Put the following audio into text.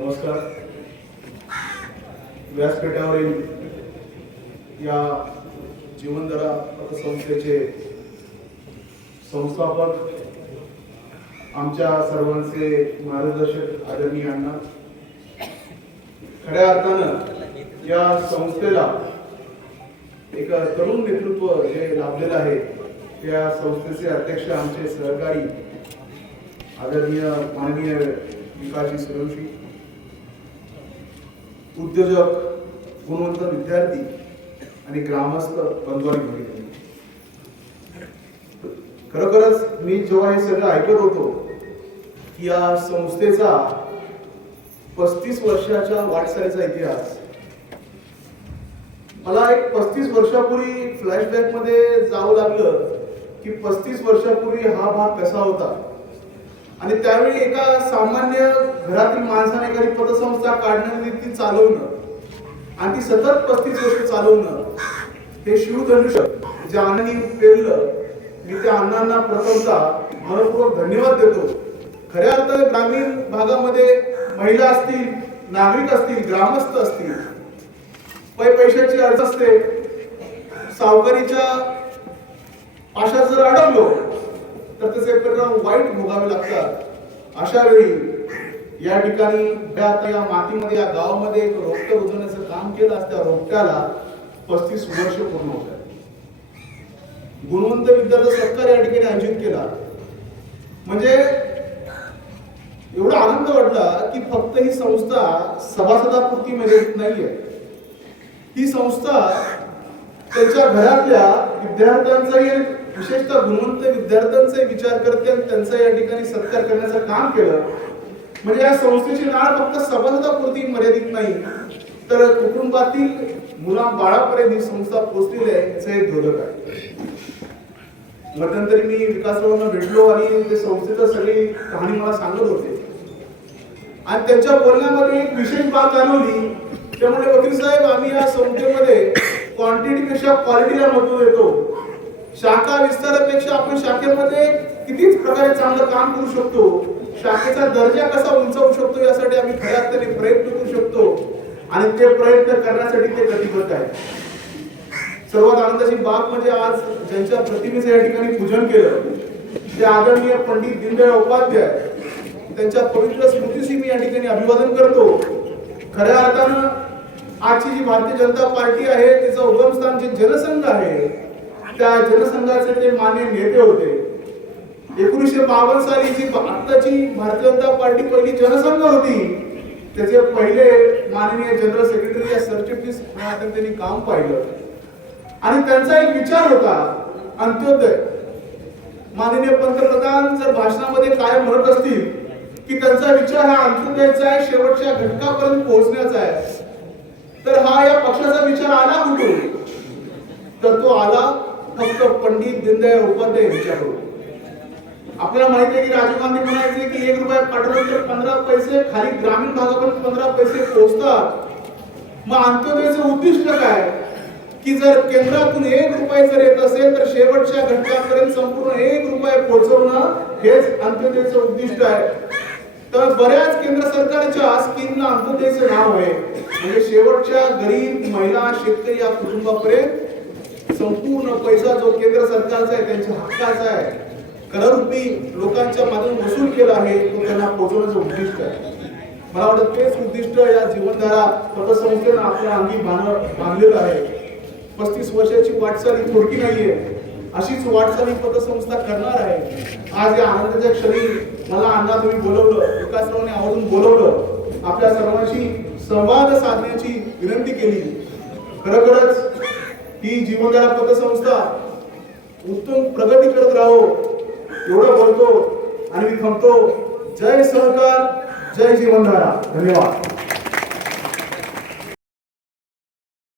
नमस्कार. व्यासपीठावरील या जीवनधारा पतसंस्थेचे संस्थापक आमच्या सर्वांचे मार्गदर्शक आदरणीय अण्णा. खऱ्या अर्थानं या संस्थेला एक तरुण नेतृत्व जे लाभलेलं आहे त्या संस्थेचे अध्यक्ष आमचे सहकारी आदरणीय माननीय विकासजी सूर्यवंशी उद्योजक गुणवंत विद्यार्थी आणि ग्रामस्थ बंधू आणि खरोखरच मी जेव्हा हे सगळं ऐकत होतो की या संस्थेचा पस्तीस वर्षाच्या वाटचालीचा इतिहास मला एक पस्तीस वर्षापूर्वी फ्लॅशबॅकमध्ये जावं लागलं की पस्तीस वर्षापूर्वी हा भाग कसा होता? आणि त्यावेळी एका सामान्य घरातील माणसाने एखादी पतसंस्था काढण्यासाठी ती चालवणं आणि ती सतत पस्तीस वर्ष चालवणं हे शिवधनुष्य जे अन्नानी पेरलं मी त्या अण्णांना प्रथमतः मनपूर्वक धन्यवाद देतो. खऱ्या अर्थाने ग्रामीण भागामध्ये महिला असतील नागरिक असतील ग्रामस्थ असतील पै पैशाची अडच असते सावकारीच्या आशा जर अडकलो तर त्याचे परिणाम वाईट भोगावे लागतात. अशा वेळी या ठिकाणी या मातीमध्ये या गावामध्ये एक रोपटं रुजवण्याचं काम केलं असं त्या रोपट्याला पस्तीस वर्ष पूर्ण होत आहे गुणवंत विद्यार्थी सत्कार या ठिकाणी आयोजित केला. म्हणजे एवढा आनंद वाटला की फक्त ही संस्था सभासदापुरती मर्यादित नाहीये. ही संस्था त्यांच्या घरातल्या विद्यार्थ्यांचाही विशेषतः गुणवंत विद्यार्थ्यांचे विचार करते आणि त्यांचा या ठिकाणी सत्कार करण्याचं काम केलं. म्हणजे या संस्थेची नाळ फक्त सभासदापुरती मर्यादित नाही तर कुटुंबातील मुला बाळापर्यंत ही संस्था पोहोचलेली आहे याचं हे धोरक आहे. मध्यंतरी मी विकासरावांना भेटलो आणि ते संस्थेचं सगळी कहाणी मला सांगत होते. आणि त्यांच्या बोलण्यामध्ये एक विशेष बाब जाणवली. त्यामुळे वकील साहेब आम्ही या संस्थेमध्ये क्वांटिटी पेक्षा क्वालिटीला महत्त्व देतो. शाखा विस्तारापेक्षा आपण शाखेमध्ये कितीच प्रकारे चांगलं काम करू शकतो? शाखेचा दर्जा कसा उंचावू शकतो? यासाठी आम्ही खऱ्या अर्थाने प्रयत्न करू शकतो. आणि ते प्रयत्न करण्यासाठी ते कटिबद्ध आहे सर्वात आनंदाची बाब म्हणजे आज ज्यांच्या प्रतिमेचं या ठिकाणी पूजन केलं ते आदरणीय पंडित दीनदयाळ उपाध्याय. त्यांच्या पवित्र स्मृतीशी मी या ठिकाणी अभिवादन करतो. खऱ्या अर्थानं आजची जी भारतीय जनता पार्टी आहे तिचं उगमस्थान जे जनसंघ आहे त्या जनसंघाचे ते मान्य नेते होते. एकोणीसशे बावन्न साली जी आत्ताची भारतीय जनता पार्टी पहिली जनसंघ होती त्याचे पहिले माननीय जनरल सेक्रेटरी या सरचिटणीस म्हणून त्यांनी काम पाहिलं. आणि त्यांचा एक विचार होता अंत्योदय. माननीय पंतप्रधान जर भाषणामध्ये काय म्हणत असतील की त्यांचा विचार हा अंत्योदयाचा आहे शेवटच्या घटकापर्यंत पोहोचण्याचा आहे तर हा या पक्षाचा विचार आला कुठून? तर तो आला फक्त पंडित दीनदयाळ उपाध्याय यांच्याकडून आपल्याला माहिती आहे की राजीव गांधी म्हणायचे की एक रुपया पाठवलं तर पंधरा पैसे खाली ग्रामीण भागापर्यंत पंधरा पैसे पोहोचतात. मग अंत्योदयाचं उद्दिष्ट काय? की जर केंद्रातून एक रुपये जर येत असेल तर शेवटच्या घटकापर्यंत संपूर्ण एक रुपये पोहोचवणं हेच अंत्योदयाचं उद्दिष्ट आहे. तर बऱ्याच केंद्र सरकारच्या स्कीमला अंत्योदयाचं नाव आहे. म्हणजे शेवटच्या गरीब महिला शेतकरी या कुटुंबापर्यंत संपूर्ण पैसा जो केंद्र सरकारचा आहे त्यांच्या हक्काचा आहे. कररूपी लोकांच्या मागून वसूल केला आहे तो त्यांना पोहोचवण्याचं उद्दिष्ट आहे. मला वाटतं तेच उद्दिष्ट या जीवनधारा पतसंस्थेनं आपल्या अंगी बांध बांधलेलं आहे. पस्तीस वर्षाची वाटचाल ही थोडकी नाहीये. अशीच वाटचाल ही पतसंस्था करणार आहे. आज या आनंदाच्या क्षणी मला अण्णा तुम्ही बोलवलं विकासरावांनी आवडून बोलवलं. आपल्या सर्वांशी संवाद साधण्याची विनंती केली. खरोखरच ही जीवनधारा पतसंस्था उत्तम प्रगती करत राहो. एवढं बोलतो आणि मी थांबतो. जय सहकार जय जीवनधारा. धन्यवाद.